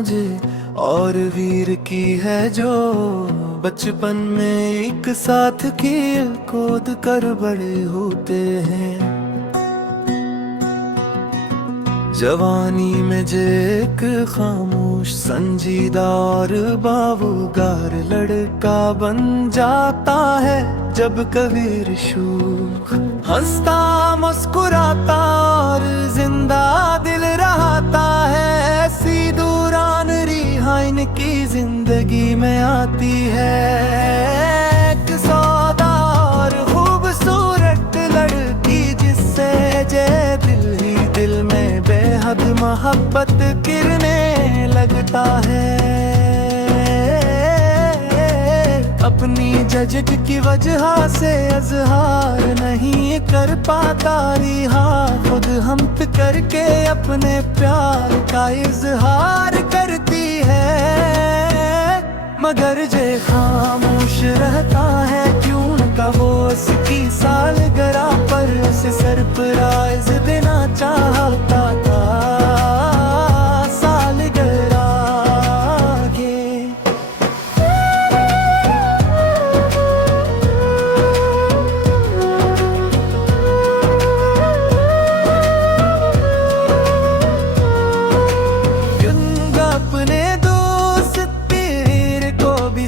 मुझे और वीर की है जो बचपन में एक साथ खेल कूद कर बड़े होते हैं। जवानी में जो एक खामोश संजीदा और बावूगार लड़का बन जाता है, जब कबीर शूख हंसता मुस्कुराता और जिंदा दिल रहता है। ऐसी दूरान रिहाइन की जिंदगी में आती है। एक सौदा और खूबसूरत लड़की जिससे जे दिल ही दिल में बेहद मोहब्बत गिरने लगता है। अपनी झिझक की वजह से इज़हार नहीं कर पाता रिहा, खुद हम पे करके अपने प्यार का इज़हार करती है। मगर जे खामोश रहता है क्यों का वो उसकी सालगिरह पर उसे सरप्राइज देना चाहता था।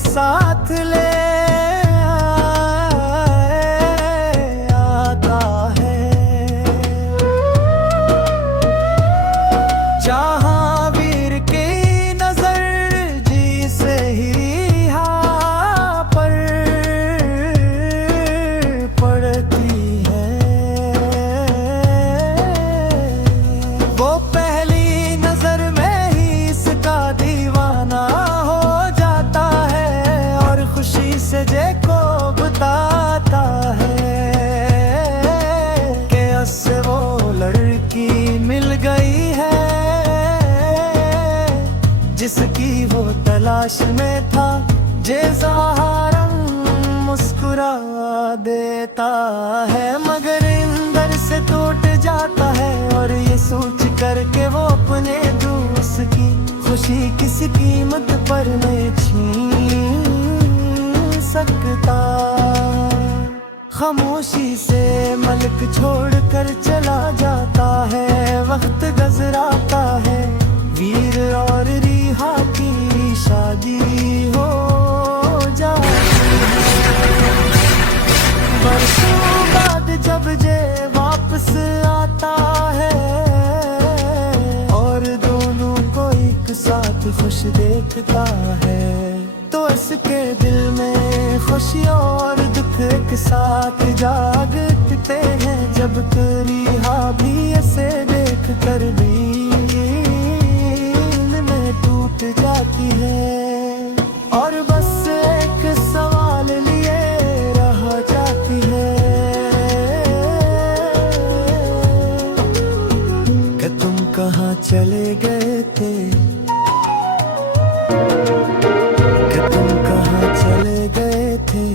साथ ले आता है, जहाँ वीर की नजर जी से ही हाँ पर पड़ती है। वो पहली नजर में ही इसका दीवाना खुशी से जे को बताता है कि उससे वो लड़की मिल गई है जिसकी वो तलाश में था। जे सहारा मुस्कुरा देता है मगर अंदर से टूट जाता है, और ये सोच कर के वो अपने दोस्त की खुशी किसी कीमत पर नहीं छीन सकता। खामोशी से मलक छोड़ कर चला जाता है, वक्त गुजराता है। वीर और रिहा की शादी हो जाती है। बरसों बाद जब जे वापस आता है और दोनों को एक साथ खुश देखता है, तो इसके दिल में खुशी और दुख एक साथ जाग उठते हैं। जब रिहा भी ऐसे देख कर दिल में टूट जाती है और बस एक सवाल लिए रह जाती है कि तुम कहाँ चले गए थे, कि तुम कहाँ चले गए थे।